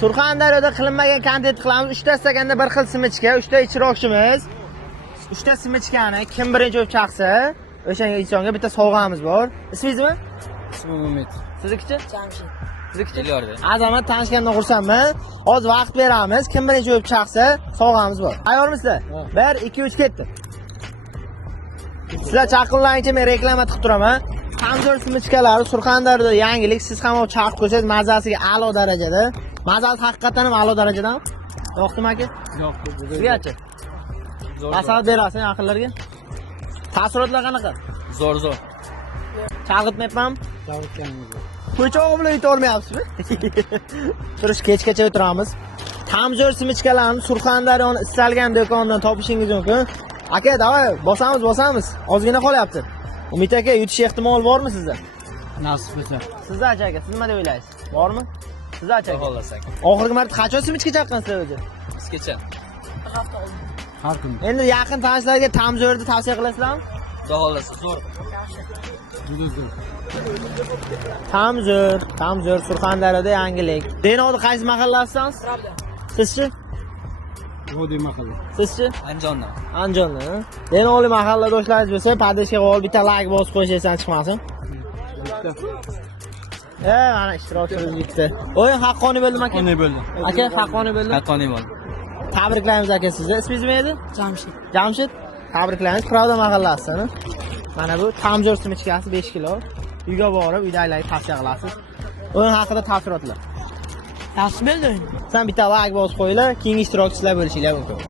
Surxondaryoda qilinmagan kontent qilamiz. 3 ta stakanda bir xil simichka, 3 ta ichiroqchimiz. 3 ta simichkani kim birinchi o'p chaqsa, o'shanga insonga bitta sovg'amiz bor. Ismingizmi? Ismim Umid. Siznikichi? Jamshid. Siznikichi? Elyorda. Azamat tanishgandan xursandman. Hozir vaqt beramiz. Kim birinchi o'p chaqsa, sovg'amiz bor. Tayyormisizlar? 1 2 3 ketdi. Sizlar chaqinlaringcha men reklama qilib turaman. Kamzor simichkalari Surxondaryoda yangilik. Siz ham olib chaqib ko'rsangiz mazasiga a'lo darajada. Mazasi haqiqatan ham a'lo darajadan. Yo'qmi aka? Yo'q. Sizgachi? Maslahat berasiz yaqinlarga. Taassurotlar qanaqa? Zo'r. Chalg'itmayapmanmi? Chalg'itganingiz. Ko'chog'i bilan yuta olmayapsizmi? Turish kechgacha o'tiramiz. Kamzor simichkalarni Surxondaryoning istalgan do'kondan topishingiz mumkin. Aka, davay, bosamiz. Ozgina qolyapti. Umid aka, yutish ehtimoli bormi sizda? Nasib etsa. Sizda aka, siz nima deb o'ylaysiz? Bormi? Sizda aka. Xohlasak. Oxirgi marta qachon simichka chaqqansizlar o'zi? Bizgacha. Bir hafta oldin. Har kun. Endi yaqin tanishlarga Kamzorni tavsiya qilasizlarmi? Xohlasa. Zo'r. Juda. Kamzor Surxondaryoda yangilik. Denovda qaysi mahallasidansiz? Pravda. Sizchi? Vodiy mahalla. Sizchi? Andijondan. Andijondan. Denovli mahalladoshlaringiz bo'lsa, padishga qo'yib bitta like bosib qo'ysangiz chiqmasin. Mana ishtirokchimiz bitta. O'yin haqqoniy bo'ldimi aka? Haqqoniy bo'ldi. Aka, haqqoniy bo'ldi. Haqqoniy bo'ldi. Tabriklaymiz aka sizni. Ismingiz nima edi? Jamshid. Jamshid. Tabriklaymiz. Pravda mahallasidan. Mana bu Kamzor simichkasi 5 kilo. Uyga borib, uydagilarga tavsiya qilasiz. O'yin haqida taassurotlar. Yaxshi bo'ldi. Sen bitta like bosib qo'yinglar, keyingi ishtirokchilar bo'lishinglar mumkin.